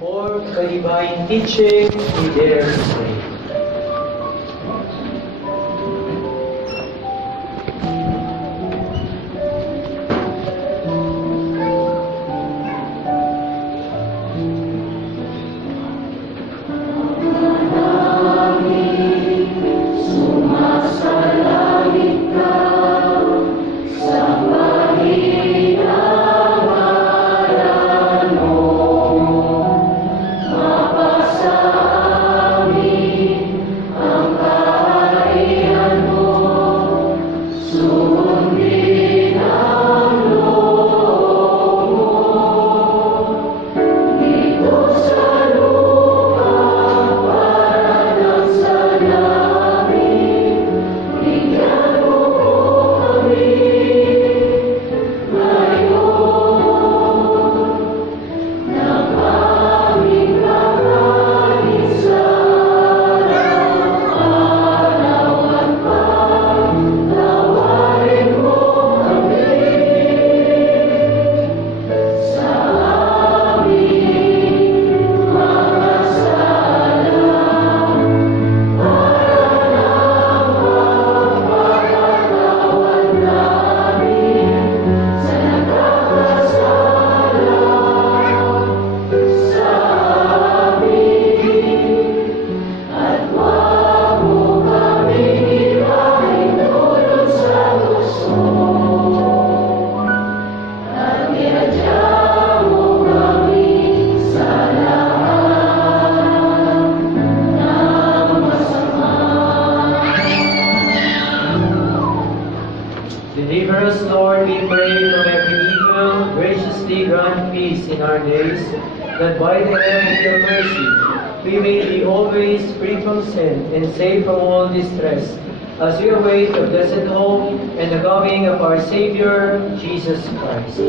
or by divine teaching we dare to say. Deliver us, Lord, we pray, from every evil. Graciously grant peace in our days, that by the help of your mercy we may be always free from sin and safe from all distress, as we await the blessed hope and the coming of our Savior, Jesus Christ.